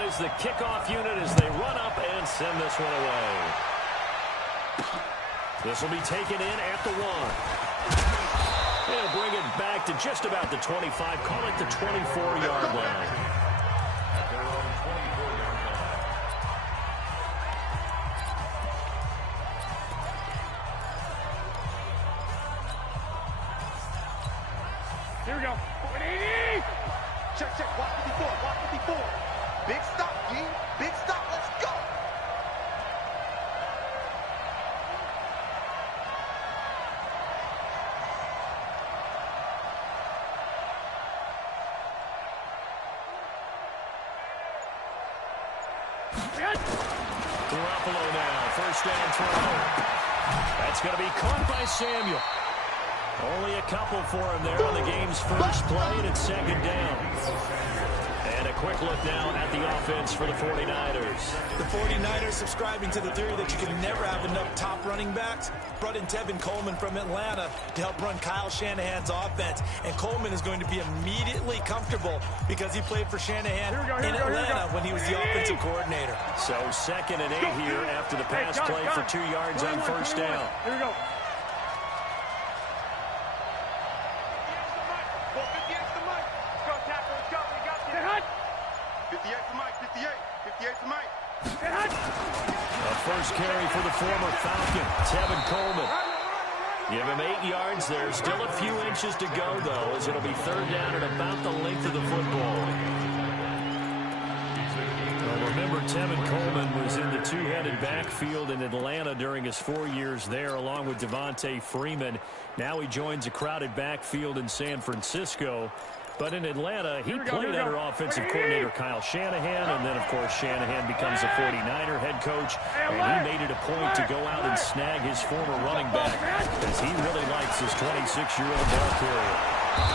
out is the kickoff unit as they run up and send this one away. This will be taken in at the 1. They'll bring it back to just about the 25. Call it the 24-yard line. Here we go. 180. Check, check. Watch 54. Watch 54. Big stop, G. Big stop. Let's go. Garoppolo now. First down throw. That's going to be caught by Samuel. Only a couple for him there on the game's first play, and it's second down. And a quick look now at the offense for the 49ers. The 49ers subscribing to the theory that you can never have enough top running backs. Brought in Tevin Coleman from Atlanta to help run Kyle Shanahan's offense. And Coleman is going to be immediately comfortable because he played for Shanahan in Atlanta when he was the offensive coordinator. So 2nd and 8 here after the pass play for 2 yards on first down. Here we go. A first carry for the former Falcon, Tevin Coleman. Give him 8 yards there. Still a few inches to go, though, as it'll be third down at about the length of the football. Well, remember, Tevin Coleman was in the two-headed backfield in Atlanta during his 4 years there, along with Devontae Freeman. Now he joins a crowded backfield in San Francisco. But in Atlanta, he played under offensive coordinator Kyle Shanahan, and then, of course, Shanahan becomes a 49er head coach, and he made it a point to go out and snag his former running back, as he really likes his 26-year-old ball carrier.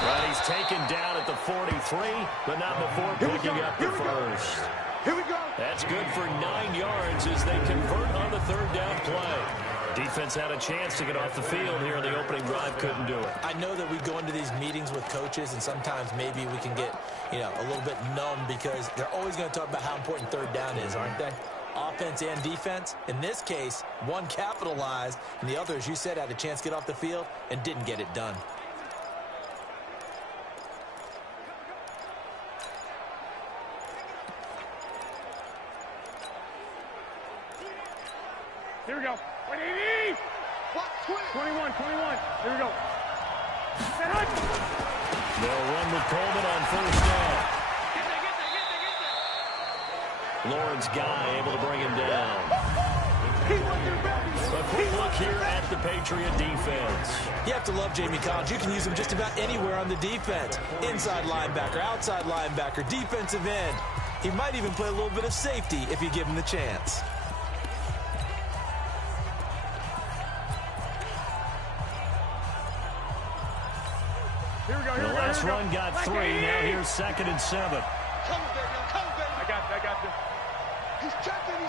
Well, he's taken down at the 43, but not before picking up the first. Here we go. That's good for 9 yards as they convert on the third down play. Defense had a chance to get off the field here. The opening drive couldn't do it. I know that we go into these meetings with coaches, and sometimes maybe we can get, a little bit numb because they're always going to talk about how important third down is, aren't they? Offense and defense. In this case, one capitalized, and the other, as you said, had a chance to get off the field and didn't get it done. Here we go. 180. 21. Here we go. They'll run with Coleman on first down. Lawrence Guy able to bring him down. A quick look here at the Patriot defense. You have to love Jamie Collins. You can use him just about anywhere on the defense. Inside linebacker, outside linebacker, defensive end. He might even play a little bit of safety if you give him the chance. The last run got 3. Now here's 2nd and 7. Come on, baby. I got this. He's checking.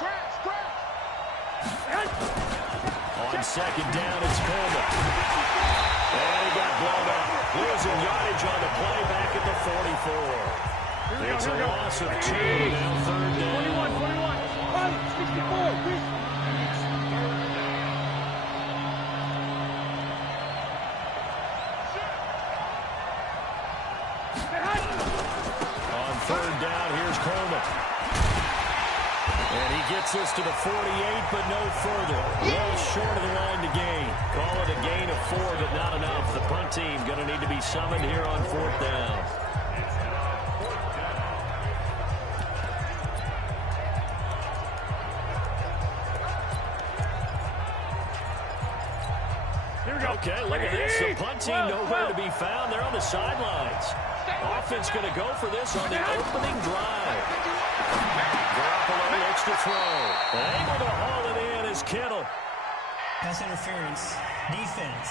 Crash. On 2nd down, it's Coleman. And he got blown up. Losing yardage on the play back at the 44. It's a loss of 2. Now third down. 21. 64. Third down, here's Coleman. And he gets this to the 48, but no further. Well short of the line to gain. Call it a gain of 4, but not enough. The punt team going to need to be summoned here on 4th down. Here we go. Okay, look at this. The punt team nowhere to be found. They're on the sidelines. Offense going to go for this on the opening drive. Garoppolo looks to throw. Able to haul it in is Kittle. Pass interference. Defense.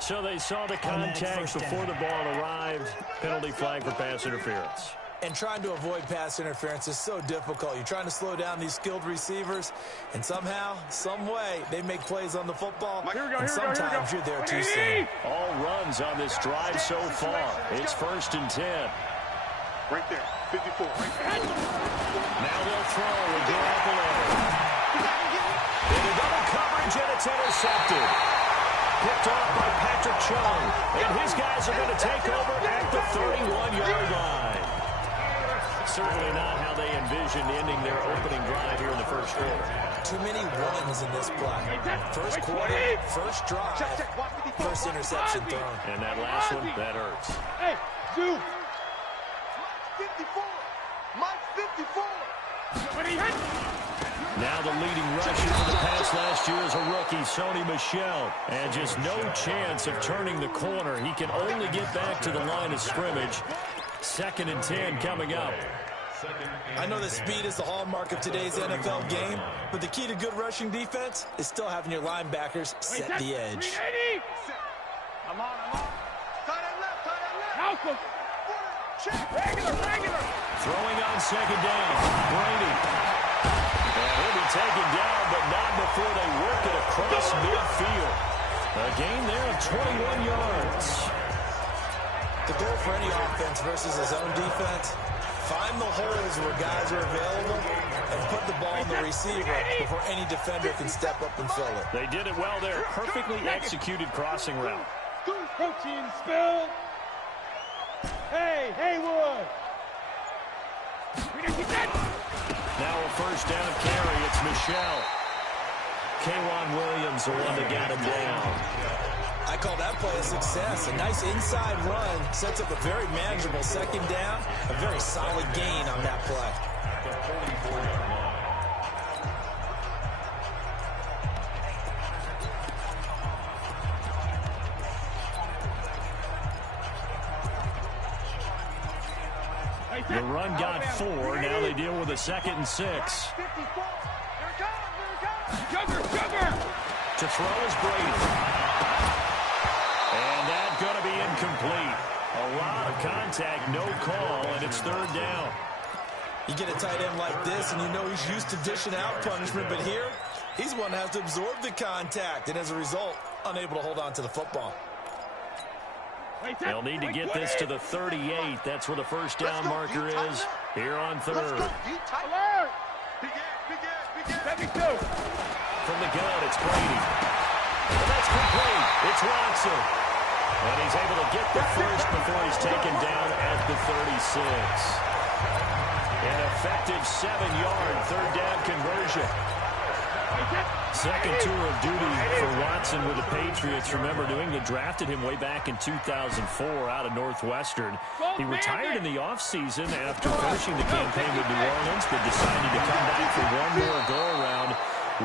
So they saw the contact before the ball arrived. Penalty flag for pass interference. And trying to avoid pass interference is so difficult. You're trying to slow down these skilled receivers, and somehow, some way, they make plays on the football, and sometimes you're there too soon. All runs on this drive so far. It's 1st and 10. Right there, 54. Right there. Now they'll throw and go out the ladder. Into double coverage, and it's intercepted. Picked off by Patrick Chung, and his guys are going to take over at the 31-yard line. Certainly not how they envisioned ending their opening drive here in the first quarter. Too many runs in this play. First quarter, first drive, first interception thrown. And that last one, that hurts. Hey, Zoo. 54. Mike 54. Now the leading rusher for the pass last year is a rookie, Sony Michel. And just no chance of turning the corner. He can only get back to the line of scrimmage. 2nd and 10 coming up. I know that speed is the hallmark of today's NFL game, but the key to good rushing defense is still having your linebackers set the edge. I'm on. Tight end left. Malcolm. Regular. Throwing on 2nd down. Brady. And he'll be taken down, but not before they work it across midfield. A gain there of 21 yards. The goal for any offense versus his own defense, find the holes where guys are available and put the ball in the receiver before any defender can step up and fill it. They did it well there. Perfectly executed crossing route. Protein spill. Hey, Haywood. Now a 1st down carry. It's Michel. K'Wan Williams, the one that got him down. I call that play a success. A nice inside run sets up a very manageable 2nd down. A very solid gain on that play. The run got 4. Now they deal with a 2nd and 6. Sugar. To throw is Brady. And that's going to be incomplete. A lot of contact, no call, and it's 3rd down. You get a tight end like this, and you know he's used to dishing out punishment, but here, he's one that has to absorb the contact, and as a result, unable to hold on to the football. They'll need to get this to the 38. That's where the 1st down marker is here on 3rd. Alert. Begin. From the gun, it's Brady. And that's complete. It's Watson. And he's able to get the first before he's taken down at the 36. An effective 7-yard 3rd down conversion. 2nd tour of duty for Watson with the Patriots. Remember, New England drafted him way back in 2004 out of Northwestern. He retired in the offseason after finishing the campaign with New Orleans, but decided to come back for one more go-around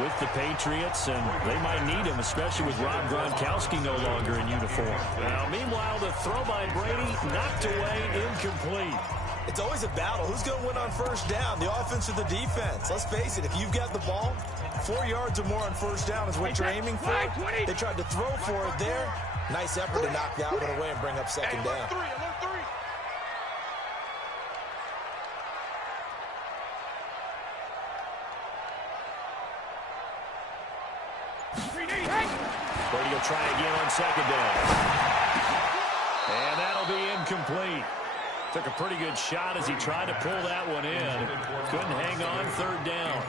with the Patriots, and they might need him, especially with Rob Gronkowski no longer in uniform. Now, meanwhile, the throw by Brady knocked away, incomplete. It's always a battle. Who's going to win on 1st down, the offense or the defense? Let's face it, if you've got the ball, 4 yards or more on 1st down is what you're aiming for. They tried to throw for it there. Nice effort to knock that one away and bring up 2nd down. Brady will try again on 2nd down. And that'll be incomplete. Took a pretty good shot as he tried to pull that one in. Couldn't hang on 3rd down.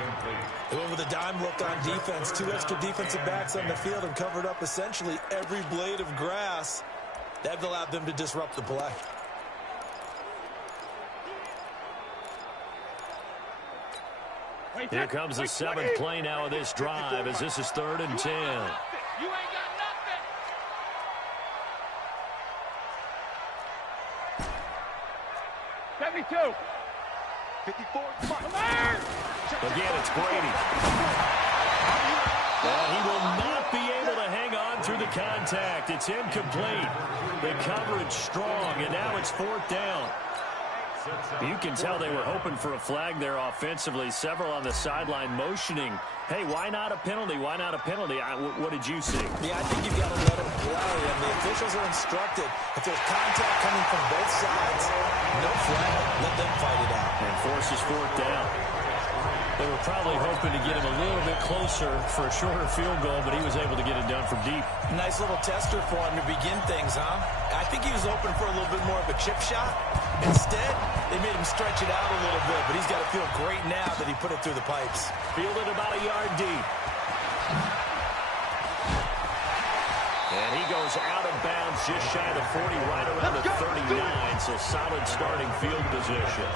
They went with a dime look on defense. 2 extra defensive backs on the field and covered up essentially every blade of grass. That allowed them to disrupt the play. Here comes the 7th play now of this drive as this is 3rd and 10. You ain't got nothing. $72. 54. Again, it's Brady. And he will not be able to hang on through the contact. It's incomplete. The coverage strong, and now it's 4th down. You can tell they were hoping for a flag there offensively. Several on the sideline motioning, hey, why not a penalty? Why not a penalty? What did you see? Yeah, I think you've got to let them play, and the officials are instructed. If there's contact coming from both sides, no flag. Let them fight it out. And forces fourth down. They were probably hoping to get him a little bit closer for a shorter field goal, but he was able to get it done from deep. Nice little tester for him to begin things, huh? I think he was open for a little bit more of a chip shot. Instead, they made him stretch it out a little bit, but he's got to feel great now that he put it through the pipes. Fielded about a yard deep. And he goes out of bounds just shy of the 40, right around the 39, so solid starting field position.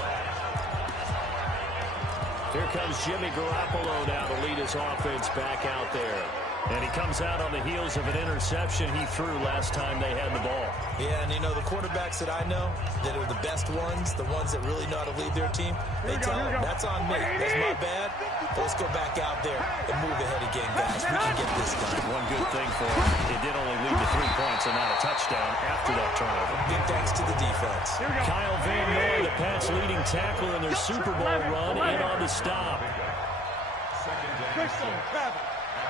Here comes Jimmy Garoppolo now to lead his offense back out there. And he comes out on the heels of an interception he threw last time they had the ball. Yeah, and you know, the quarterbacks that I know that are the best ones, the ones that really know how to lead their team, they tell them, that's on me. That's my bad. Let's go back out there and move ahead again, guys. We can get this done. One good thing for him, it did only lead to 3 points and not a touchdown after that turnover. Big thanks to the defense. Kyle Van Noy, the Pats' leading tackler in their Super Bowl run, in on the stop.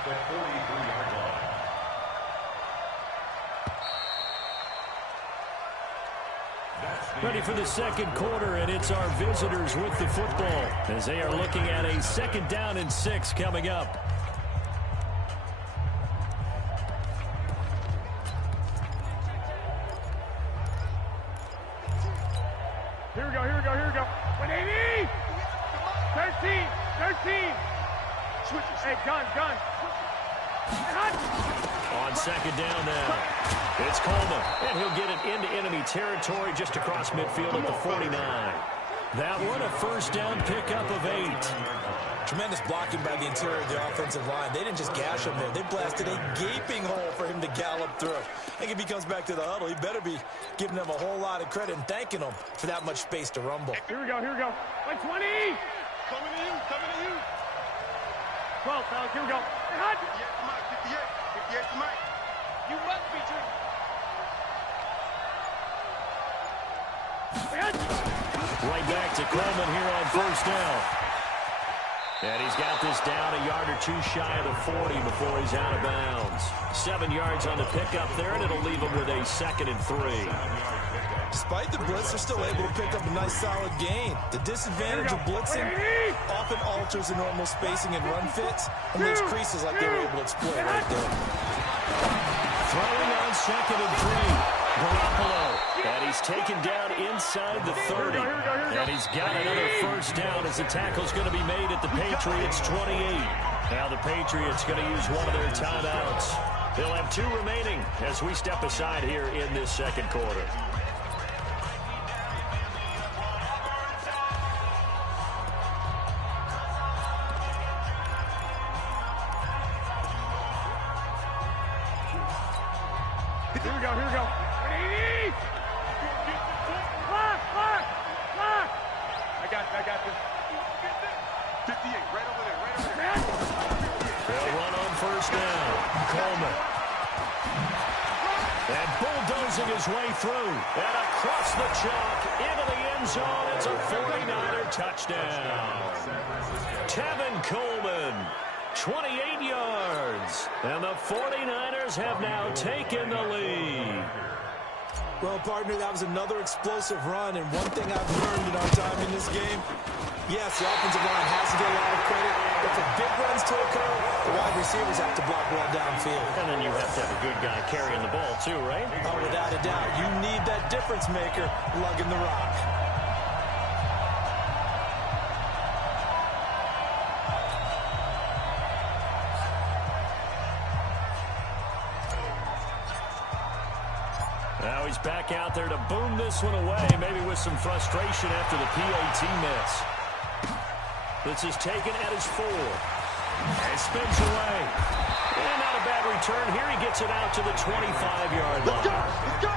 The 43-yard line. Ready for the second quarter, and it's our visitors with the football as they are looking at a 2nd down and 6 coming up. Here we go. 180! 13! Hey, gun! On 2nd down now, it's Coleman, and he'll get it into enemy territory just across midfield at the 49. That one, a 1st down pickup of 8. Tremendous blocking by the interior of the offensive line. They didn't just gash him there. They blasted a gaping hole for him to gallop through. I think if he comes back to the huddle, he better be giving them a whole lot of credit and thanking them for that much space to rumble. Here we go. 120! Coming to you. 12, fellas, here we go. 58 to Mike. You must be true. Right back to Coleman here on 1st down. And he's got this down a yard or 2 shy of the 40 before he's out of bounds. 7 yards on the pickup there, and it'll leave him with a 2nd and 3. Despite the blitz, they're still able to pick up a nice solid gain. The disadvantage of blitzing often alters the normal spacing and run fits and leaves creases like they were able to exploit right there. Throwing on 2nd and 3. Garoppolo, and he's taken down inside the 30. And he's got another 1st down as the tackle's going to be made at the Patriots' 28. Now the Patriots going to use one of their timeouts. They'll have 2 remaining as we step aside here in this 2nd quarter. Here we go. 180! Block! I got this. 58, right over there. They'll run on 1st down. Coleman. And bulldozing his way through. And across the chalk into the end zone. It's a 49er touchdown. Tevin Coleman. 28 yards. And the 49ers have now taken the lead. Well, partner, that was another explosive run, and one thing I've learned in our time in this game, yes, the offensive line has to get a lot of credit, but for big runs to occur, the wide receivers have to block well downfield. And then you have to have a good guy carrying the ball too, right? Oh, without a doubt. You need that difference maker lugging the rock. Now he's back out there to boom this one away, maybe with some frustration after the PAT miss. This is taken at his 4. And spins away. And not a bad return. Here he gets it out to the 25-yard line. Let's go!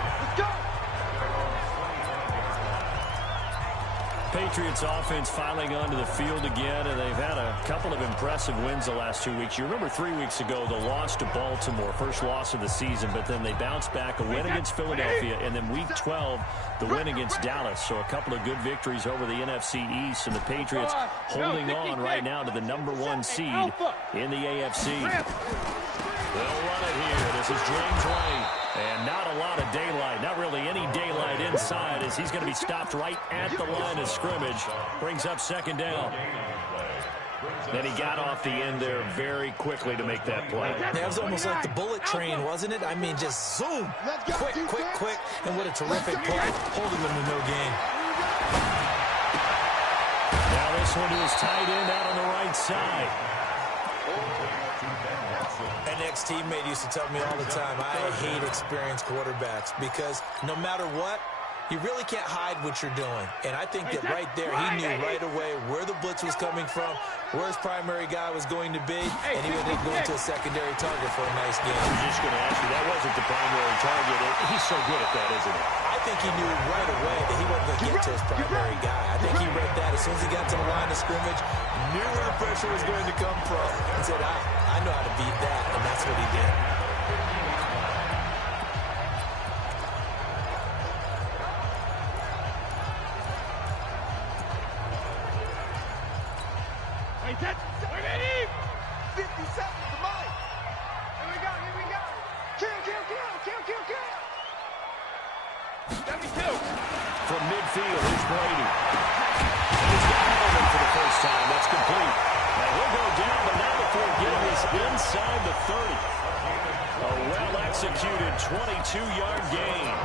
Patriots offense filing onto the field again, and they've had a couple of impressive wins the last 2 weeks. You remember 3 weeks ago, the loss to Baltimore, first loss of the season, but then they bounced back, a win against Philadelphia, and then week 12, the win against Dallas. So a couple of good victories over the NFC East, and the Patriots holding on right now to the #1 seed in the AFC. They'll run it here. This is James White. And not a lot of daylight, not really any daylight inside, as he's going to be stopped right at the line of scrimmage. Brings up second down. Then he got off the end there very quickly to make that play. That was almost like the bullet train, wasn't it? I mean, just zoom. Quick. And what a terrific play, holding them to no gain. Now this one to his tight end out on the right side. An ex-teammate used to tell me all the time, I hate experienced quarterbacks because no matter what, you really can't hide what you're doing. And I think that right there, he knew right away where the blitz was coming from, where his primary guy was going to be, and he ended up going to a secondary target for a nice game. I was just going to ask you, that wasn't the primary target. He's so good at that, isn't he? I think he knew right away that he wasn't going to get to his primary guy. I think he read that as soon as he got to the line of scrimmage, knew where the pressure was going to come from, and said, I know how to beat that, and that's what he did. Wait, that's 50 seconds to mine. Here we go. Kill. 72. From midfield, here's Brady. And he's got Edelman for the first time. That's complete. And he'll go down, but not before getting this inside the 30. A well-executed 22-yard gain.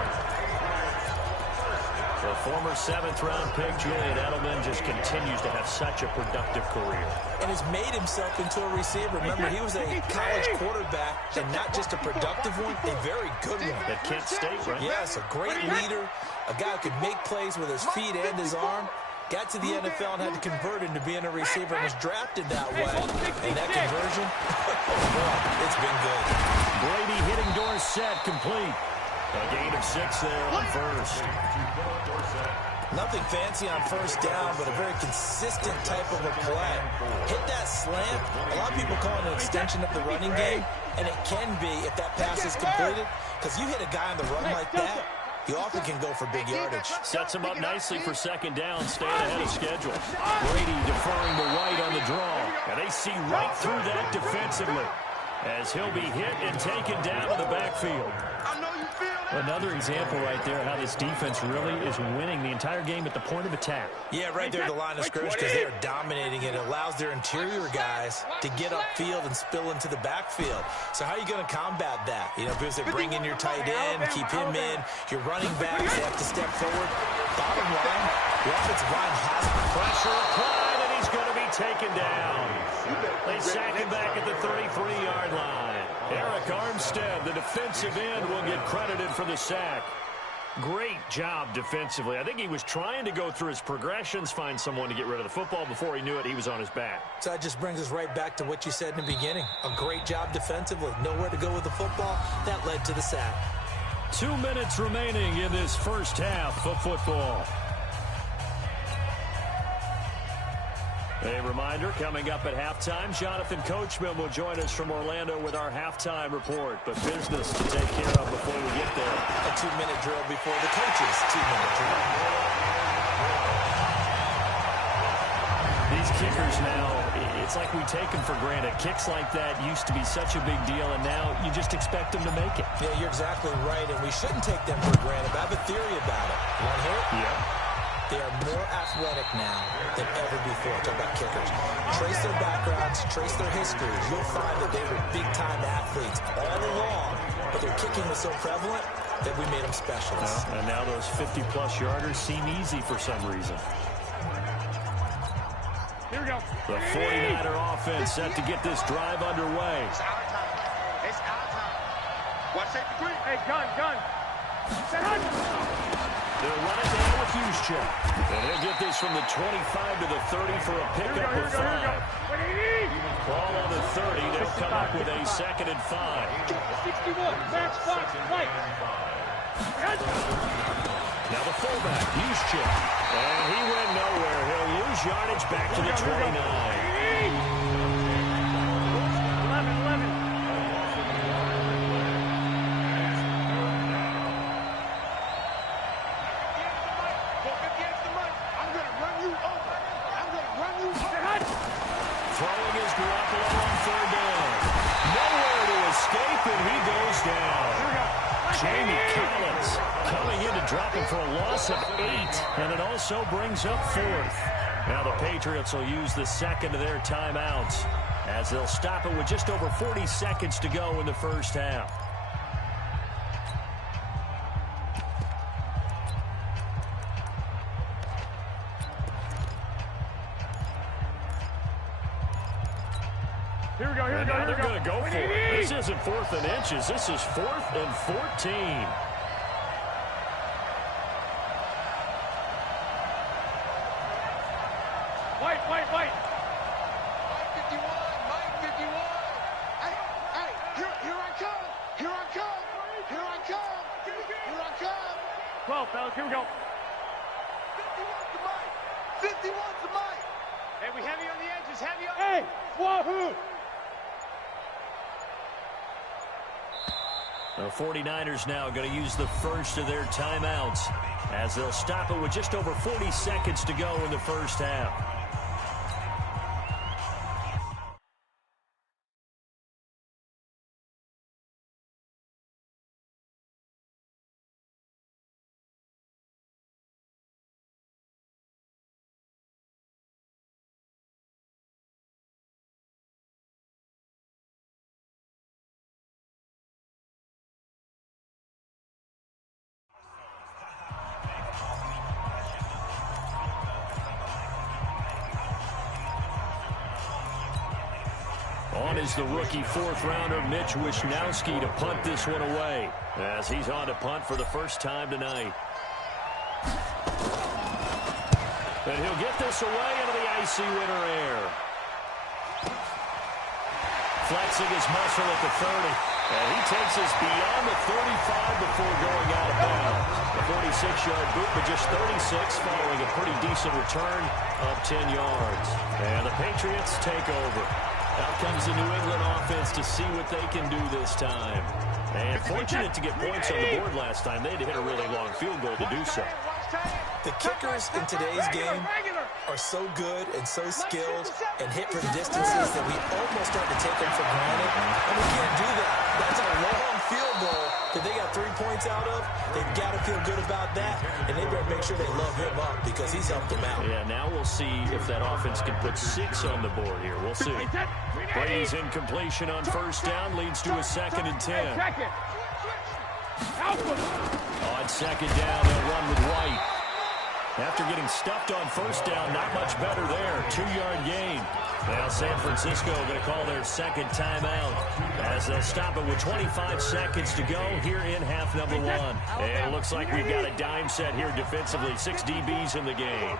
The former 7th-round pick, Julian Edelman, just continues to have such a productive career. And has made himself into a receiver. Remember, he was a college quarterback, and not just a productive one, a very good one. At Kent State, right? Yes, a great leader, a guy who could make plays with his feet and his arm. Got to the NFL and had to convert into being a receiver and was drafted that way. And that conversion, it's been good. Brady hitting Dorsett, complete. A gain of 6 there on first. Nothing fancy on first down, but a very consistent type of a play. Hit that slant. A lot of people call it an extension of the running game, and it can be if that pass is completed, because you hit a guy on the run like that, you often can go for big yardage. Sets him up nicely for second down, staying ahead of schedule. Brady deferring to White on the draw, and they see right through that defensively as he'll be hit and taken down to the backfield. Another example right there how this defense really is winning the entire game at the point of attack. Yeah, right there at the line of scrimmage, because they are dominating it. It allows their interior guys to get upfield and spill into the backfield. So how are you going to combat that? You know, because they bring in your tight end, keep him in. Your running backs, they have to step forward. Bottom line, the offensive line has pressure applied, and he's going to be taken down. They sack him back at the 33-yard line. Eric Armstead, the defensive end, will get credited for the sack. Great job defensively. I think he was trying to go through his progressions, find someone to get rid of the football. Before he knew it, he was on his back. So that just brings us right back to what you said in the beginning. A great job defensively. Nowhere to go with the football. That led to the sack. 2 minutes remaining in this first half of football. A reminder, coming up at halftime, Jonathan Coachman will join us from Orlando with our halftime report. But business to take care of before we get there. A 2-minute drill before the coaches' 2-minute drill. These kickers now, it's like we take them for granted. Kicks like that used to be such a big deal, and now you just expect them to make it. Yeah, you're exactly right, and we shouldn't take them for granted. But I have a theory about it. You want to hear it? Yeah. They are more athletic now than ever before. Talk about kickers. Trace their backgrounds, trace their histories. You'll find that they were big-time athletes all along, but their kicking was so prevalent that we made them specialists. And now those 50-plus yarders seem easy for some reason. Here we go. The 49er offense set to get this drive underway. It's our time. It's our time. Watch safety quick. Hey, gun. Set hunt. They'll run it down with Juszczyk. And he'll get this from the 25 to the 30 for a pickup of 5. Ball on the 30. They'll come up with a 2nd and 5. 61. Match spot. Right. Now the fullback, Juszczyk. And he went nowhere. He'll lose yardage back to the 29. 11. Throwing his Garoppolo on third down. Nowhere to escape, and he goes down. Jamie Collins coming in to drop him for a loss of 8, and it also brings up 4th. Now the Patriots will use the second of their timeouts as they'll stop it with just over 40 seconds to go in the first half. Here we go. They're going to go for it. This isn't 4th and inches. This is 4th and 14. White. Mike 51. Hey, here I come. 12, fellas, here we go. 51 to Mike. Hey, we heavy on the edges, Hey, wahoo! The 49ers now going to use the first of their timeouts as they'll stop it with just over 40 seconds to go in the first half. On is the rookie 4th-rounder Mitch Wishnowsky to punt this one away as he's on to punt for the first time tonight. And he'll get this away into the icy winter air. Flexing his muscle at the 30. And he takes us beyond the 35 before going out of bounds. The 46-yard boot, but just 36 following a pretty decent return of 10 yards. And the Patriots take over. Out comes the New England offense to see what they can do this time. And fortunate to get points on the board last time. They had to hit a really long field goal to do so. The kickers in today's game are so good and so skilled and hit from distances that we almost start to take them for granted. And we can't do that. That's a long field goal that they got 3 points out of. They've got to feel good about that, and they better make sure they love him up because he's helped them out. Yeah, now we'll see if that offense can put 6 on the board here. We'll see. Brady's incompletion on first down leads to a 2nd and 10. On second down, they'll run with White. After getting stuffed on first down, not much better there. 2-yard gain. Now San Francisco going to call their second timeout as they'll stop it with 25 seconds to go here in half number 1. And it looks like we've got a dime set here defensively. 6 DBs in the game.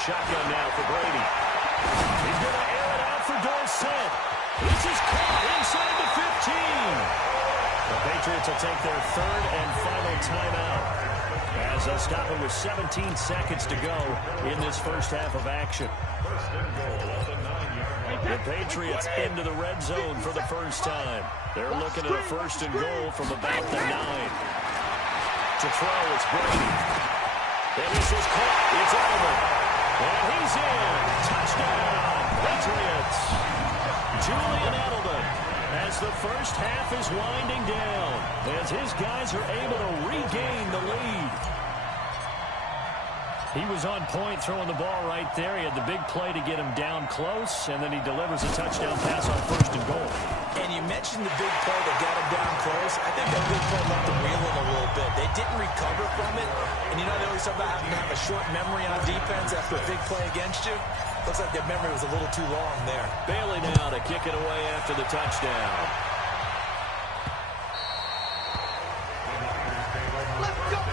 Shotgun now for Brady. He's going to air it out for Dorsett. This is caught inside the 15. The Patriots will take their 3rd and final timeout as they'll stop it with 17 seconds to go in this first half of action. The Patriots into the red zone for the first time. They're looking at a 1st and goal from about the 9. To throw, it's Brady. And this is caught. It's over. And he's in. Touchdown, Patriots. Julian Edelman, as the first half is winding down, as his guys are able to regain the lead. He was on point throwing the ball right there. He had the big play to get him down close, and then he delivers a touchdown pass on 1st and goal. And you mentioned the big play that got him down close. I think that big play left them reeling a little bit. They didn't recover from it. And you know, they always talk about having to have a short memory on defense after a big play against you. Looks like their memory was a little too long there. Bailey now to kick it away after the touchdown. Let's go.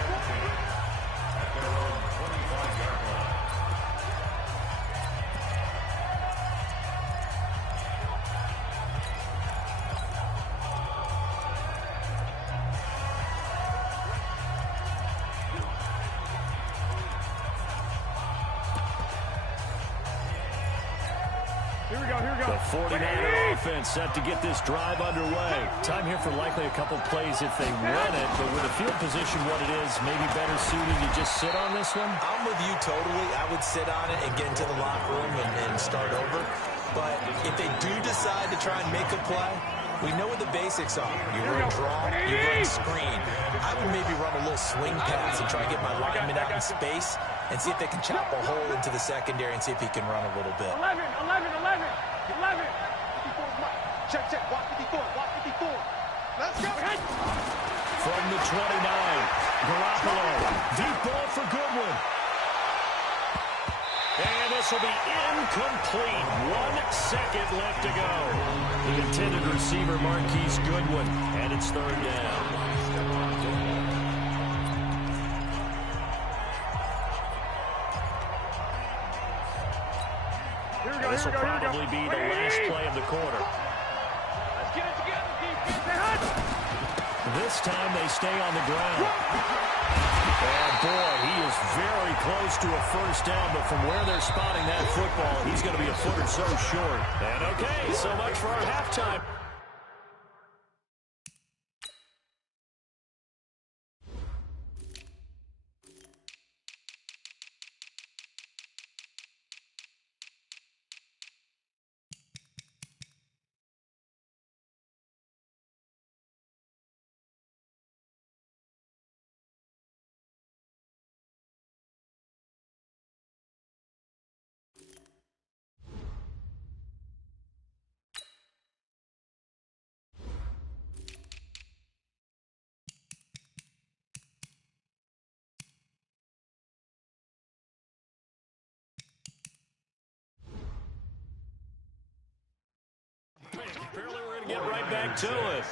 The 49er offense set to get this drive underway. Time here for likely a couple plays if they win it, but with the field position what it is, maybe better suited to just sit on this one? I'm with you totally. I would sit on it and get into the locker room and start over. But if they do decide to try and make a play, we know what the basics are. You run draw, you run screen. I would maybe run a little swing pass and try and get my lineman out in space and see if they can chop a hole into the secondary and see if he can run a little bit. 11. 54 Mike. Check. Walk 54. Let's go. From the 29, Garoppolo. Deep ball for Goodwin. And this will be incomplete. 1 second left to go. The intended receiver, Marquise Goodwin, and it's third down. This will probably be the last play of the quarter. Let's get it together, defense. This time they stay on the ground. And boy, he is very close to a first down, but from where they're spotting that football, he's going to be a foot or so short. And okay, so much for our halftime. Apparently we're going to get right back to it.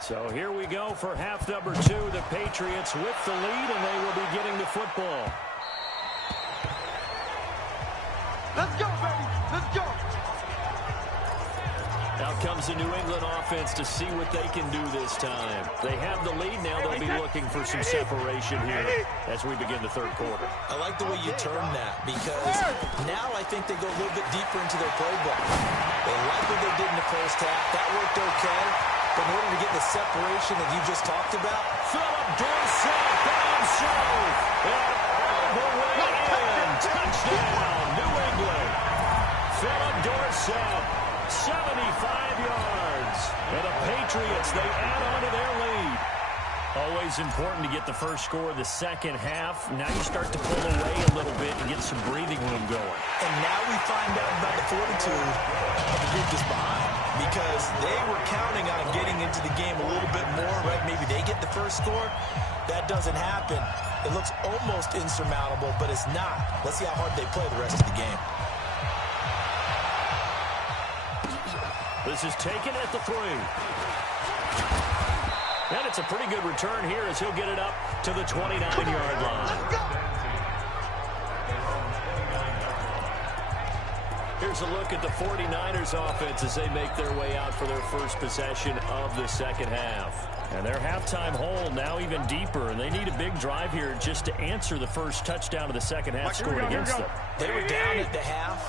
So here we go for half number 2. The Patriots with the lead, and they will be getting the football. Let's go, baby. Let's go. Out comes the New England offense to see what they can do this time. They have the lead now. They'll be looking for some separation here as we begin the third quarter. I like the way you term that because now I think they go a little bit deeper into their playbook. They like what they did in the first half. That worked okay. But in order to get the separation that you just talked about, Philip Dorsett, downfield, and all the way in. Touchdown, New England. Philip Dorsett, 75 yards. And the Patriots, they add on to their lead. Always important to get the first score of the second half. Now you start to pull away a little bit and get some breathing room going. And now we find out about the fortitude of the group that's behind. Because they were counting on getting into the game a little bit more, right? Maybe they get the first score. That doesn't happen. It looks almost insurmountable, but it's not. Let's see how hard they play the rest of the game. This is taken at the 3. And it's a pretty good return here as he'll get it up to the 29-yard line. Here's a look at the 49ers offense as they make their way out for their first possession of the second half. And their halftime hole now even deeper, and they need a big drive here just to answer the first touchdown of the second half scored against them. They were down at the half,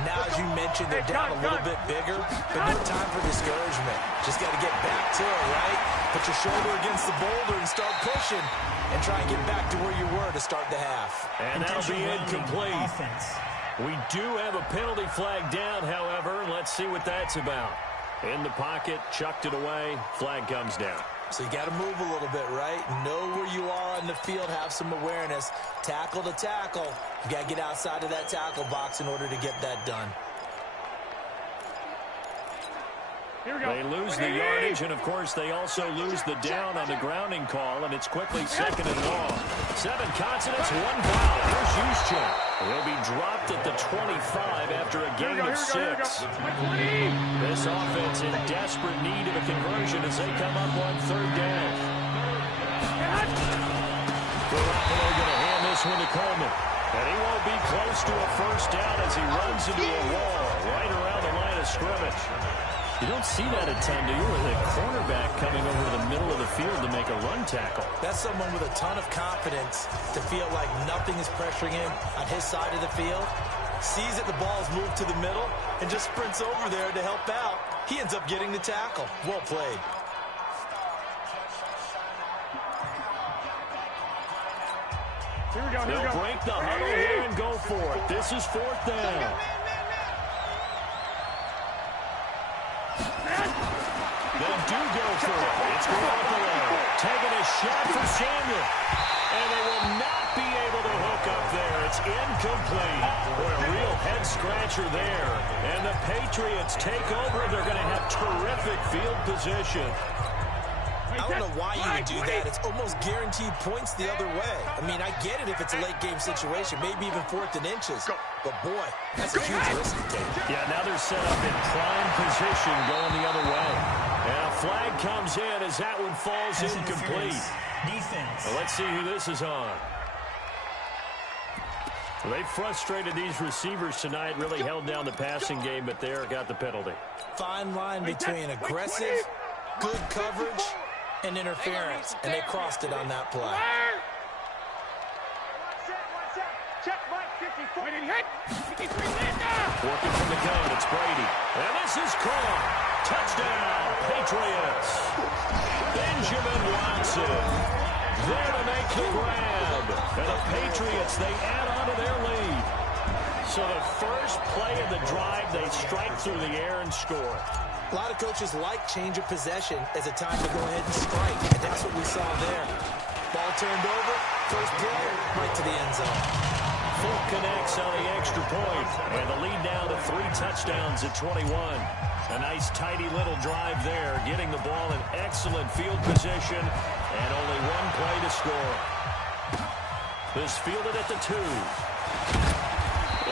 Now, as you mentioned, they're down a little bit bigger, but no time for discouragement. Just got to get back to it, right? Put your shoulder against the boulder and start pushing and try and get back to where you were to start the half. And that'll be incomplete. We do have a penalty flag down, however. Let's see what that's about. In the pocket, chucked it away, flag comes down. So you got to move a little bit, right? Know where you are on the field, have some awareness. Tackle to tackle. You got to get outside of that tackle box in order to get that done. Here we go. They lose the yardage, and of course they also lose the down on the grounding call, and it's quickly 2nd and long. 7 consonants, 1 vowel. Here's Juszczyk. He'll be dropped at the 25 after a gain of 6. This offense in desperate need of a conversion as they come up on 3rd down. Garoppolo going to hand this one to Coleman. And he won't be close to a 1st down as he runs into a wall right around the line of scrimmage. You don't see that a ton, do you? With a cornerback coming over to the middle of the field to make a run tackle. That's someone with a ton of confidence to feel like nothing is pressuring him on his side of the field. Sees that the ball's moved to the middle and just sprints over there to help out. He ends up getting the tackle. Well played. Here we go, here we They'll go. break the huddle here and go for it. This is 4th down. They do go for it. It's Garoppolo taking a shot for Samuel. And they will not be able to hook up there. It's incomplete. Boy, a real head-scratcher there. And the Patriots take over. They're going to have terrific field position. I don't know why you would do that. It's almost guaranteed points the other way. I mean, I get it if it's a late-game situation, maybe even 4th and inches. But, boy, that's a huge risk to take. Yeah, now they're set up in prime position going the other way. And a flag comes in as that one falls incomplete. Defense. Well, let's see who this is on. Well, they frustrated these receivers tonight, really held down the passing game, but there got the penalty. Fine line between aggressive, good coverage, and interference, and they crossed it on that play. Working from the gun, it's Brady. And this is caught. Touchdown, Patriots. Benjamin Watson there to make the grab. And the Patriots, they add on to their lead. So the first play of the drive, they strike through the air and score. A lot of coaches like change of possession as a time to go ahead and strike, and that's what we saw there. Ball turned over, first play, right to the end zone. Fulk connects on the extra point, and the lead down to 3 touchdowns at 21. A nice, tidy little drive there, getting the ball in excellent field position, and only 1 play to score. This fielded at the 2.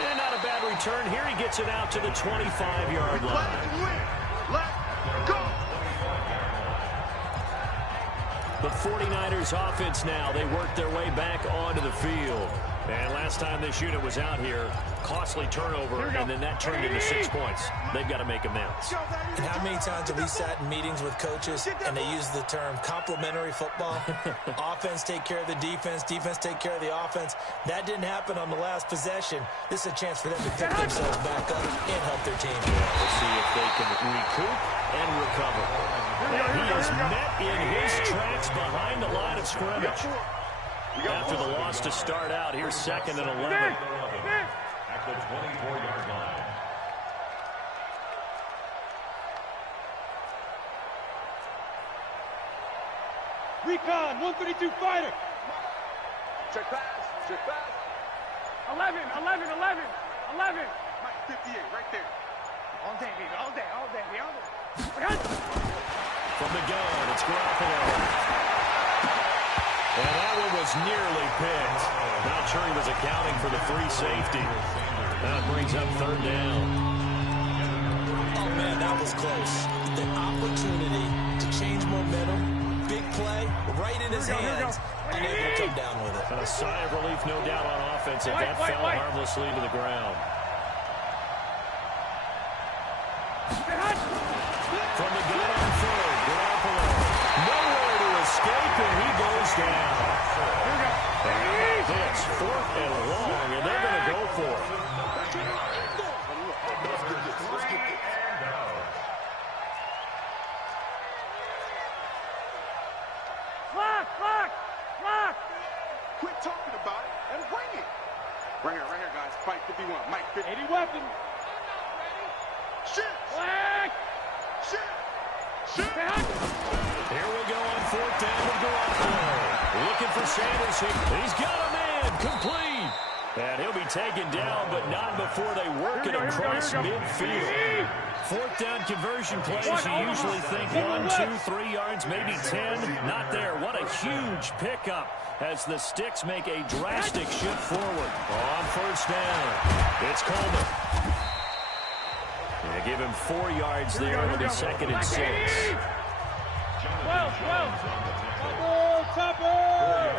And not a bad return. Here he gets it out to the 25-yard line. The 49ers offense now, they work their way back onto the field. And last time this unit was out here, costly turnover, and then that turned into 6 points. They've got to make amends. And how many times have we sat in meetings with coaches and they use the term complementary football? Offense take care of the defense, defense take care of the offense. That didn't happen on the last possession. This is a chance for them to pick themselves back up and help their team. We'll see if they can recoup and recover. And he is met in his tracks behind the line of scrimmage. After the loss to start out, here's 2nd and 11. At the 24-yard line. Recon, 132 fighter. Check pass, check pass. 11. 58, right there. All day, baby, all day, all day, all day. From the gun, it's Garoppolo. And that one was nearly picked. Not sure he was accounting for the free safety. That brings up 3rd down. Oh, man, that was close. The opportunity to change momentum, big play, right in his hands, unable to come down with it. And a sigh of relief, no doubt, on offense if that fell harmlessly to the ground. From the gun on 3rd, Garoppolo. Nowhere to escape, and he goes down. And how about this? 4th and long, and they're going to go for it. Right here, guys. Fight 51. Mike 50. 80 weapons. Shit! Flag. Shit! Here we go on 4th down with Garoppolo. Looking for Sanders. He's got a man. Complete. And he'll be taken down, but not before they work it across midfield. 4th down conversion plays, you usually think 1, 2, 3 yards, maybe 10. Not there. What a huge pickup as the Sticks make a drastic shift forward. On 1st down, it's Coleman. They give him 4 yards there. It'll be 2nd and 6. 12. Topper.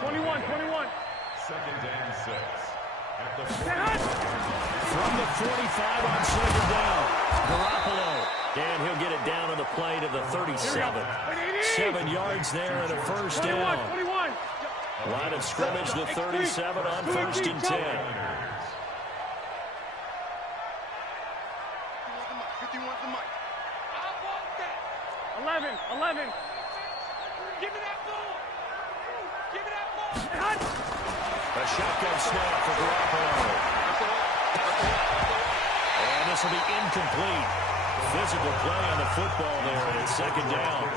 21. 2nd and 6. At the 40. From the 45 on 2nd down, Garoppolo. And he'll get it down to the play to the 37. 7 yards there and a 1st down. 21. Line of scrimmage, the 37 on 1st and 10. 51's the mic. 11. Give me that ball. A shotgun snap for Garoppolo. And this will be incomplete. Physical play on the football there, and it's 2nd down.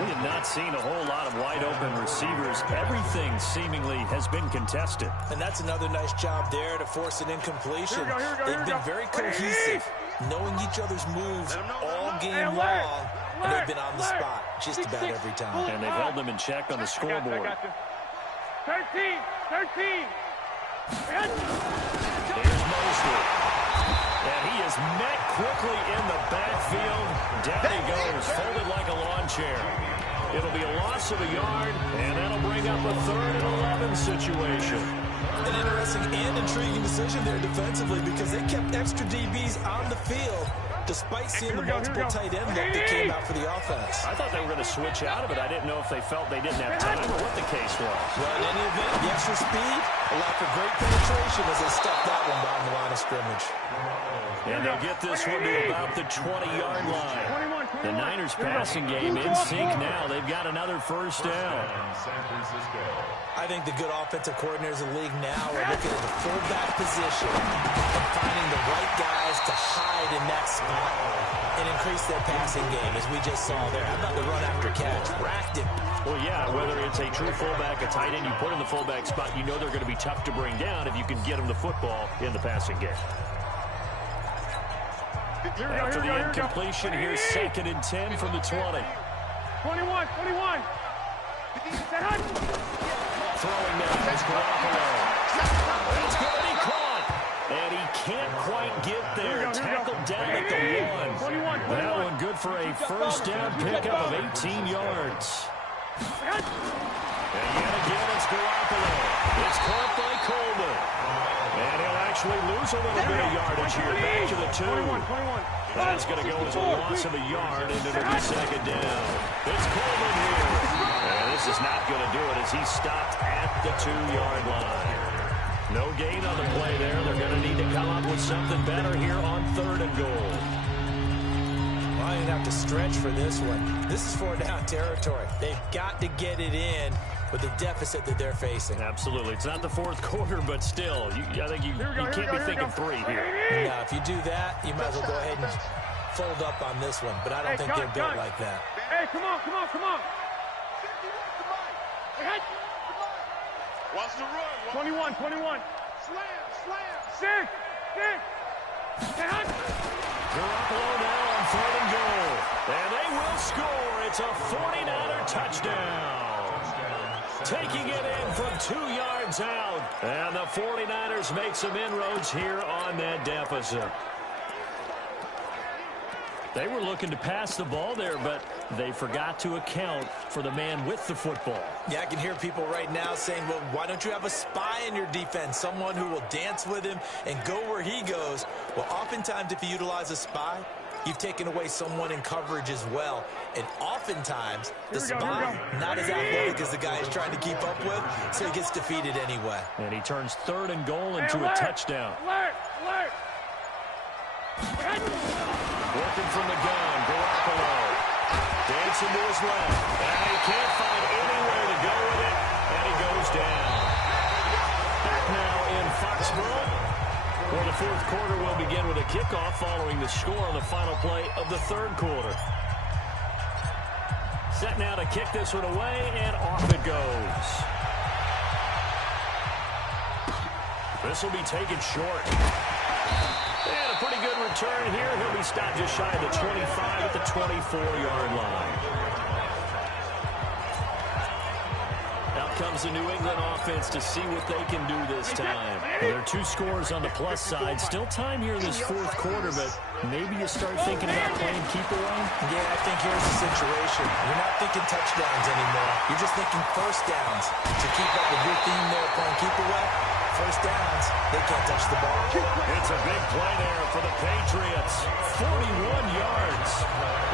We have not seen a whole lot of wide-open receivers. Everything seemingly has been contested. And that's another nice job there to force an incompletion. They've been very cohesive, knowing each other's moves all game long, and they've been on the spot just about every time. And they've held them in check on the scoreboard. 13. Here's Mosley. And he is met quickly in the backfield. Down he goes, folded like a lawn chair. It'll be a loss of a yard, and that'll bring up a 3rd and 11 situation. An interesting and intriguing decision there defensively because they kept extra DBs on the field despite seeing the multiple tight end look that came out for the offense. I thought they were going to switch out of it. I didn't know if they felt they didn't have time or what the case was. Well, in any event, the extra speed, a lack of great penetration as they stuffed that one down the line of scrimmage. And they'll get this one to about the 20-yard line. The Niners passing game in sync now. They've got another 1st down. San Francisco. I think the good offensive coordinators in the league now are looking at the fullback position and finding the right guys to hide in that spot and increase their passing game, as we just saw there. How about the run after catch? Racked him. Well, yeah, whether it's a true fullback, a tight end, you put in the fullback spot, you know they're going to be tough to bring down if you can get them the football in the passing game. After the incompletion, here's 2nd and 10 from the 20. 21. Throwing now is Garoppolo. That's going to be caught. And he can't quite get there. Tackled down at the 1. That one good for a 1st down pickup of 18 yards. And yet again, it's Garoppolo. It's caught by Coleman. And he'll actually lose a little bit of yardage here. Back to the 2. That's going to go as a loss of a yard, and it'll be 2nd down. It's Coleman here. And this is not going to do it as he stopped at the 2-yard line. No gain on the play there. They're going to need to come up with something better here on 3rd and goal. Well, you're going to have to stretch for this one. This is 4-down territory. They've got to get it in with the deficit that they're facing. Absolutely. It's not the 4th quarter, but still, I think you can't be thinking 3 here. Now, if you do that, you might as well go ahead and fold up on this one, but I don't think they're built like that. Hey, come on. Watch the run. 21. Slam. 6. Garoppolo now on 3rd and goal. And they will score. It's a 49er touchdown. Taking it in from 2 yards out. And the 49ers make some inroads here on that deficit. They were looking to pass the ball there, but they forgot to account for the man with the football. Yeah, I can hear people right now saying, well, why don't you have a spy in your defense, someone who will dance with him and go where he goes? Well, oftentimes if you utilize a spy, you've taken away someone in coverage as well. And oftentimes, the spy, not as athletic as the guy he's trying to keep up with, so he gets defeated anyway. And he turns 3rd and goal into a touchdown. Alert. Working from the gun, Garoppolo. Dancing to his left. And he can't find anywhere to go with it. And he goes down. Back now in fourth quarter will begin with a kickoff following the score on the final play of the third quarter. Set now to kick this one away, and off it goes. This will be taken short. And a pretty good return here. He'll be stopped just shy of the 25 at the 24-yard line. Out comes the New England offense to see what they can do this time. There are two scores on the plus side. Still time here in this fourth quarter, but maybe you start thinking about playing keep away? Yeah, I think here's the situation. You're not thinking touchdowns anymore. You're just thinking first downs. To keep up with your theme there, playing keep away, first downs, they can't touch the ball. It's a big play there for the Patriots. 41 yards.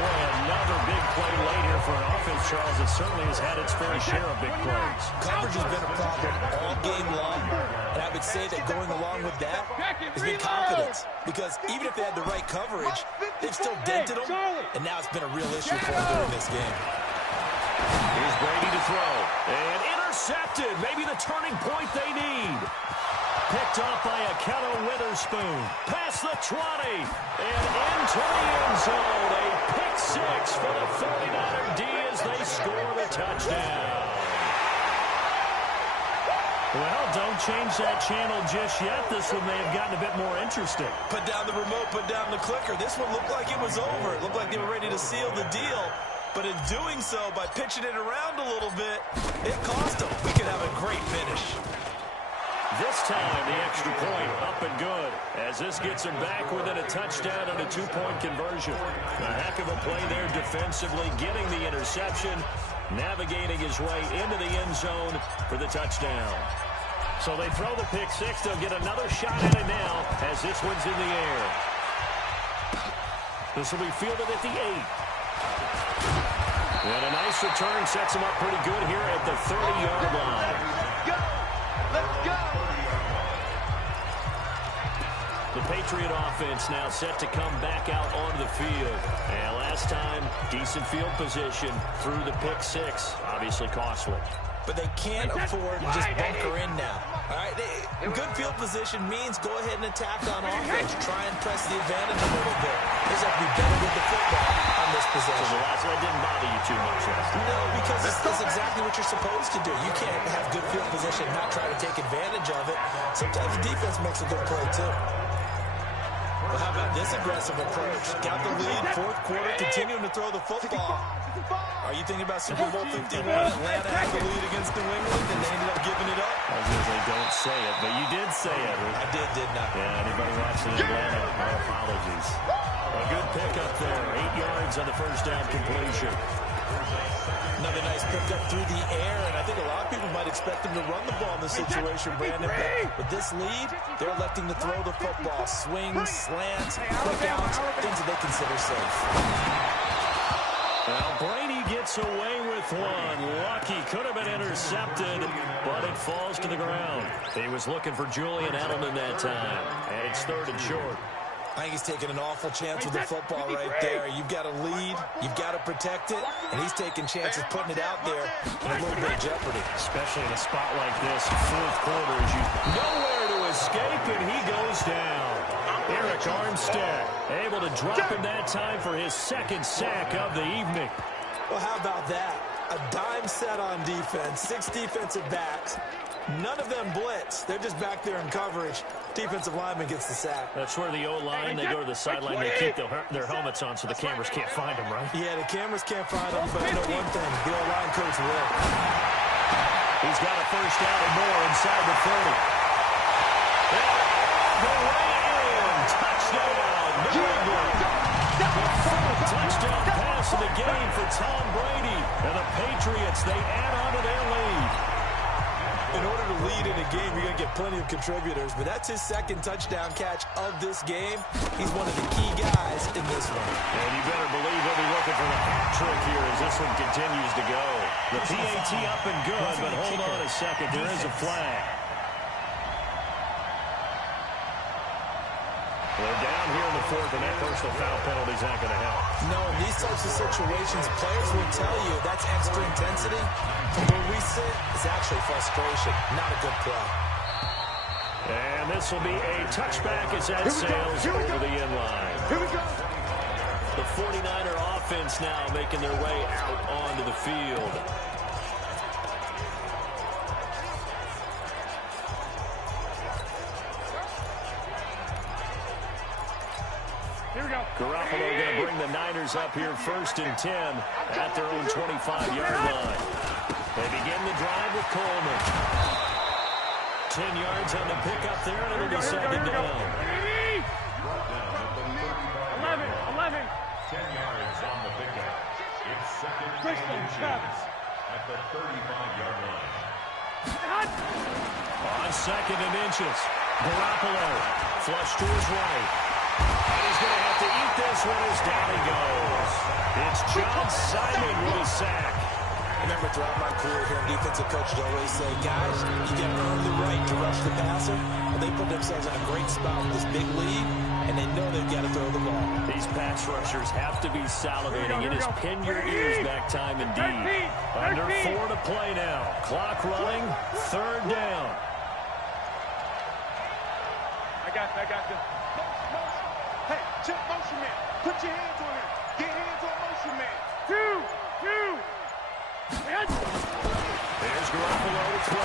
Boy, another big play late here for an offense, Charles, that certainly has had its fair share of big plays. Coverage has been a problem all game long, and I would say that going along with that has been confidence. Because even if they had the right coverage, they've still dented them, and now it's been a real issue for them during this game. Here's Brady to throw. And intercepted. Maybe the turning point they need. Picked off by Akello Witherspoon. Past the 20. And into the end zone. A pick six for the 49er D as they score the touchdown. Well, don't change that channel just yet. This one may have gotten a bit more interesting. Put down the remote, put down the clicker. This one looked like it was over. It looked like they were ready to seal the deal. But in doing so, by pitching it around a little bit, it cost them. We could have a great finish. This time, the extra point up and good, as this gets him back within a touchdown and a two-point conversion. A heck of a play there defensively, getting the interception, navigating his way into the end zone for the touchdown. So they throw the pick six. They'll get another shot at it now as this one's in the air. This will be fielded at the 8. And a nice return sets him up pretty good here at the 30-yard line. Go! Let's go! The Patriot offense now set to come back out onto the field. And last time, decent field position through the pick six. Obviously costly. But they can't afford to just bunker in now. All right, good field position means go ahead and attack on offense. Try and press the advantage a little bit. They just have to be better with the football on this possession. So the last one didn't bother you too much, right? No, because that's exactly what you're supposed to do. You can't have good field position and not try to take advantage of it. Sometimes the defense makes a good play, too. Well, how about this aggressive approach? Got the lead, fourth quarter, continuing to throw the football. Are you thinking about Super Bowl 51? Atlanta had the lead against New England, and they ended up giving it up? I was going to say, don't say it, but you did say it. I did, didn't I? Yeah, anybody watching Atlanta, my apologies. A good pickup there, 8 yards on the first down completion. Another nice pickup through the air, and I think a lot of people might expect them to run the ball in this situation, Brandon. But with this lead, they're electing to throw the football. Swings, slants, quick outs, things that they consider safe. Well, Brady gets away with one. Lucky, could have been intercepted, but it falls to the ground. He was looking for Julian Edelman that time, and it's third and short. I think he's taking an awful chance with the football right there. You've got a lead, you've got to protect it, and he's taking chances putting it out there in a little bit of jeopardy. Especially in a spot like this, fourth quarter, as you nowhere to escape, and he goes down. Eric Armstead able to drop him that time for his second sack of the evening. Well, how about that? A dime set on defense, 6 defensive backs. None of them blitz. They're just back there in coverage. Defensive lineman gets the sack. That's where the O-line, they go to the sideline, they keep their helmets on so the cameras can't find them, right? Yeah, the cameras can't find them, but I know one thing. The O-line coach will. He's got a first down and more inside the 30. The way in. Touchdown, New England. The fourth touchdown pass of the game for Tom Brady. And the Patriots, they add on to their lead. In order to lead in a game, you're going to get plenty of contributors, but that's his second touchdown catch of this game. He's one of the key guys in this one. And you better believe he'll be looking for the hat trick here as this one continues to go. The PAT up and good, but hold on a second. There is a flag. They're down here in the fourth, and that personal foul penalty is not going to help. No, in these types of situations, players will tell you that's extra intensity. From where we sit, it's actually frustration, not a good play. And And this will be a touchback as that sails over the end line. Here we go. The 49er offense now making their way out onto the field. Here we go. Garoppolo going to bring the Niners up here 1st and 10 at their own 25-yard line. They begin the drive with Coleman. 10 yards on the pickup there, and it'll be second down. 11. 10 yards on the pickup. It's second and inches at the 35-yard line. On 2nd and inches, Garoppolo flush to his right. And he's going to have to eat this one as down he goes. It's John Simon with a sack. I remember throughout my career here, defensive coaches always say, guys, you got to earn the right to rush the passer. Well, they put themselves in a great spot with this big lead, and they know they've got to throw the ball. These pass rushers have to be salivating. It is pin your ears back time indeed. Under 4 to play now. Clock running, 3rd down. I got you. Hey, check motion man. Put your hands on him. Get hands on motion man. 2. There's Garoppolo to throw.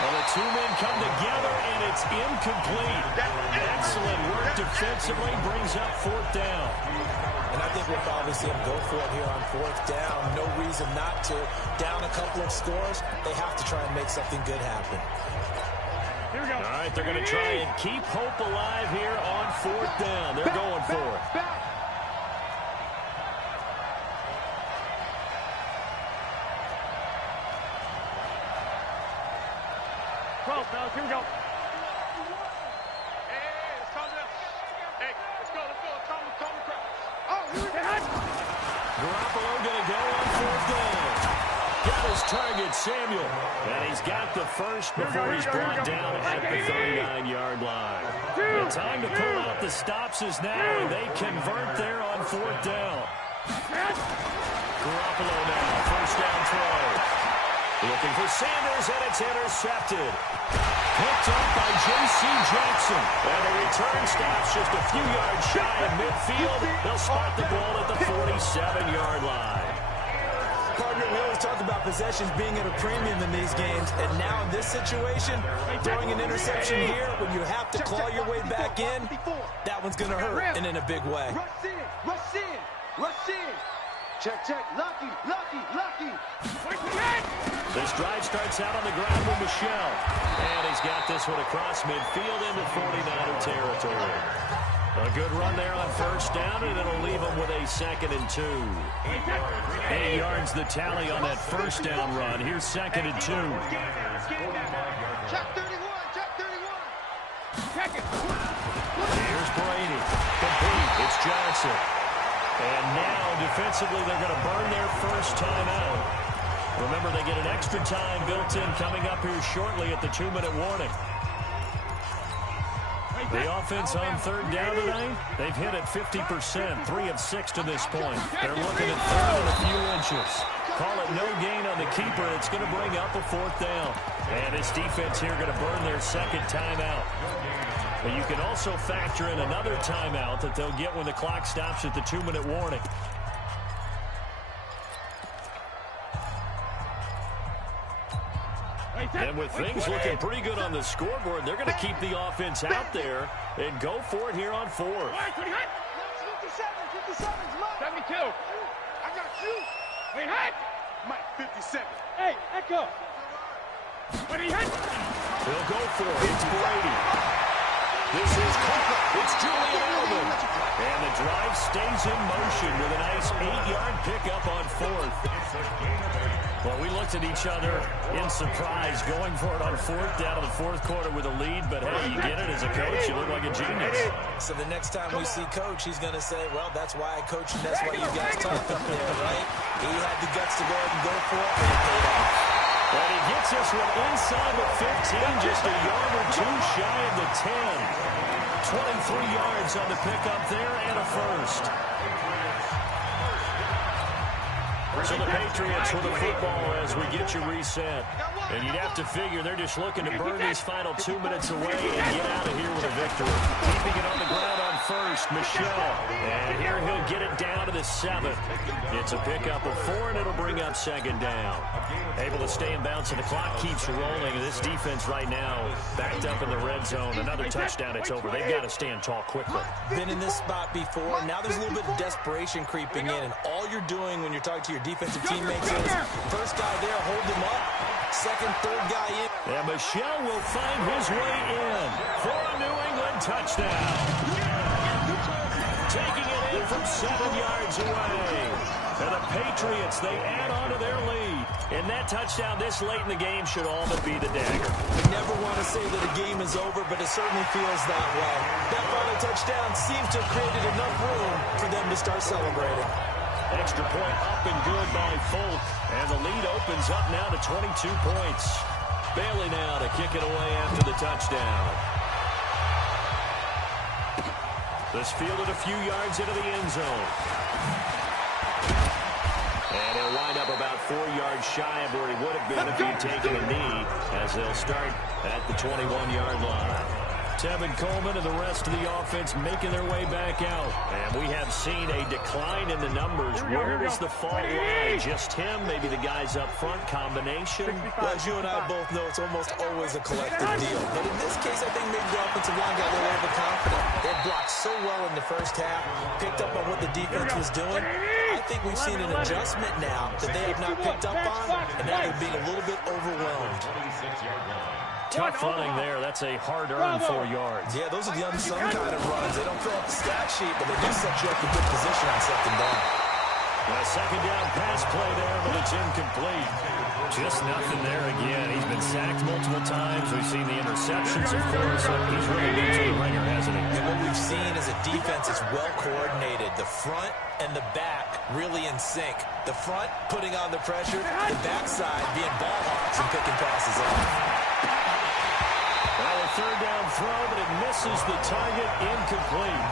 Well, the two men come together, and it's incomplete. Excellent work defensively, brings up 4th down. And I think we'll probably see him go for it here on 4th down. No reason not to. Down a couple of scores, they have to try and make something good happen. Here we go. All right, they're going to try and keep hope alive here on 4th down. They're going for it. 12, fellas. Here we go. Hey, let's calm down. Hey, let's go. Calm the crowd. Oh, here we go. Garoppolo going to go on 4th down. Got his target, Samuel. And he's got the first before he's brought down at the 39-yard line. The time to pull out the stops is now, and they convert there on 4th down. Garoppolo now, 1st down throw. Looking for Sanders, and it's intercepted. Picked up by J.C. Jackson. And the return stops just a few yards shy of midfield. They'll spot the ball at the 47-yard line. Partner, we always talk about possessions being at a premium in these games, and now in this situation, throwing an interception here when you have to claw your way back in, that one's going to hurt, and in a big way. Rush in. Check. Lucky. This drive starts out on the ground with Michelle. And he's got this one across midfield into 49er territory. A good run there on 1st down, and it'll leave him with a 2nd and 2. 8 yards the tally on that 1st down run. Here's 2nd and 2. Check 31. Check it. Here's Brady. Complete. It's Johnson. And now, defensively, they're going to burn their first timeout. Remember, they get an extra time built in coming up here shortly at the 2-minute warning. The offense on 3rd down tonight, they've hit at 50%, 3 of 6 to this point. They're looking at 3rd and a few inches. Call it no gain on the keeper. It's going to bring up a 4th down. And this defense here going to burn their 2nd timeout. But you can also factor in another timeout that they'll get when the clock stops at the 2-minute warning. And with things looking pretty good on the scoreboard, they're going to keep the offense out there and go for it here on 4th. 57, 72. I got you. Wait, hot. Mike, 57. Hey, Echo. What are you hit? They'll go for it. It's Brady. This is caught. It's Julian Edelman. And the drive stays in motion with a nice 8-yard pickup on 4th. Well, we looked at each other in surprise going for it on 4th down in the 4th quarter with a lead. But, hey, you get it as a coach. You look like a genius. So the next time we see Coach, he's going to say, well, that's why I coach and that's why you guys talked up there, right? He had the guts to go ahead and go for it, and it paid off. And he gets this one inside the 15, just a yard or 2 shy of the 10. 23 yards on the pickup there and a first. So the Patriots with the football as we get you reset. And you'd have to figure they're just looking to burn these final 2 minutes away and get out of here with a victory. Keeping it on the ground on first, Michelle. And here he'll get it down to the 7th. It's a pickup of 4, and it'll bring up second down. Able to stay in bounds, and the clock keeps rolling. And this defense right now backed up in the red zone. Another touchdown, it's over. They've got to stand tall quickly. Been in this spot before. Now there's a little bit of desperation creeping in, and all you're doing when you're talking to your defensive teammates is first guy there, hold him up. Second, third guy in. And Michelle will find his way in for a New England touchdown. Taking it in from 7 yards away. And the Patriots, they add on to their lead. And that touchdown this late in the game should all but be the dagger. We never want to say that a game is over, but it certainly feels that way. That final touchdown seems to have created enough room for them to start celebrating. Extra point up and good by Folk. And the lead opens up now to 22 points. Bailey now to kick it away after the touchdown. This fielded a few yards into the end zone. And he'll wind up about 4 yards shy of where he would have been if he'd taken a knee, as they'll start at the 21-yard line. Tevin Coleman and the rest of the offense making their way back out. And we have seen a decline in the numbers. Where does the fault lie? Just him? Maybe the guys up front? Combination? Well, as you and I both know, it's almost always a collective deal. But in this case, I think maybe the offensive line got a little overconfident. They blocked so well in the first half, picked up on what the defense was doing. I think we've seen an adjustment now that they have not picked up on, and now they're being a little bit overwhelmed. Tough running there. That's a hard-earned 4 yards. Yeah, those are the unsung kind of runs. They don't fill up the stat sheet, but they do set you up in good position on second down. A second down pass play there, but it's incomplete. Just nothing there again. He's been sacked multiple times. We've seen the interceptions, of course. He's really been to the ringer, hasn't he? And what we've seen is a defense that's well coordinated. The front and the back really in sync. The front putting on the pressure, the backside being ball hawks and picking passes off. Well, a third down throw, but it misses the target, incomplete.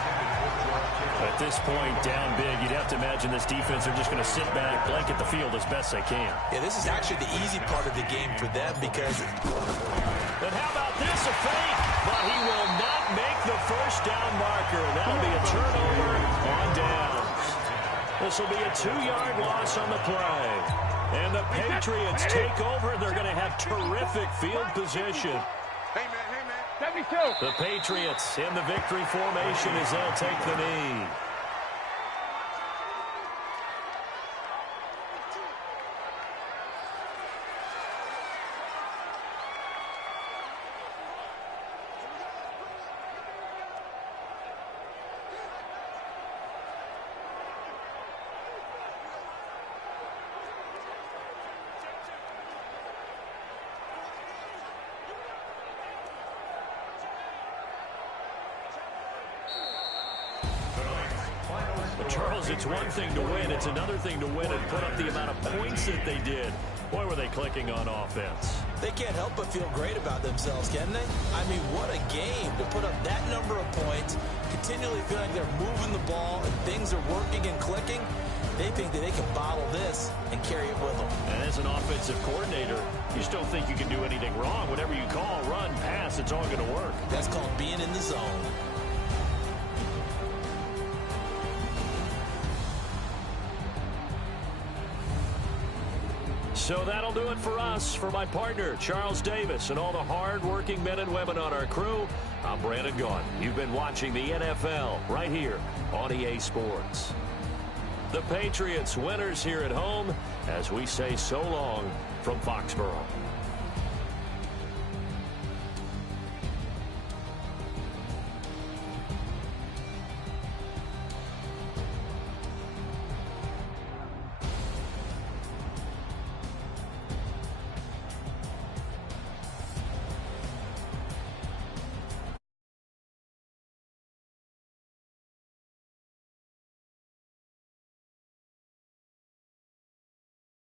At this point, down big, you'd have to imagine this defense are just going to sit back, blanket the field as best they can. Yeah, this is actually the easy part of the game for them because... And how about this, a fake? But he will not make the first down marker, and that'll be a turnover on downs. This will be a 2-yard loss on the play. And the Patriots take over, and they're going to have terrific field position. Hey, man. 72. The Patriots in the victory formation as they'll take the knee. Charles, it's one thing to win. It's another thing to win and put up the amount of points that they did. Boy, were they clicking on offense. They can't help but feel great about themselves, can they? I mean, what a game to put up that number of points, continually feel like they're moving the ball and things are working and clicking. They think that they can bottle this and carry it with them. And as an offensive coordinator, you just don't think you can do anything wrong. Whatever you call, run, pass, it's all going to work. That's called being in the zone. So that'll do it for us. For my partner, Charles Davis, and all the hard-working men and women on our crew, I'm Brandon Gaudin. You've been watching the NFL right here on EA Sports. The Patriots winners here at home as we say so long from Foxborough.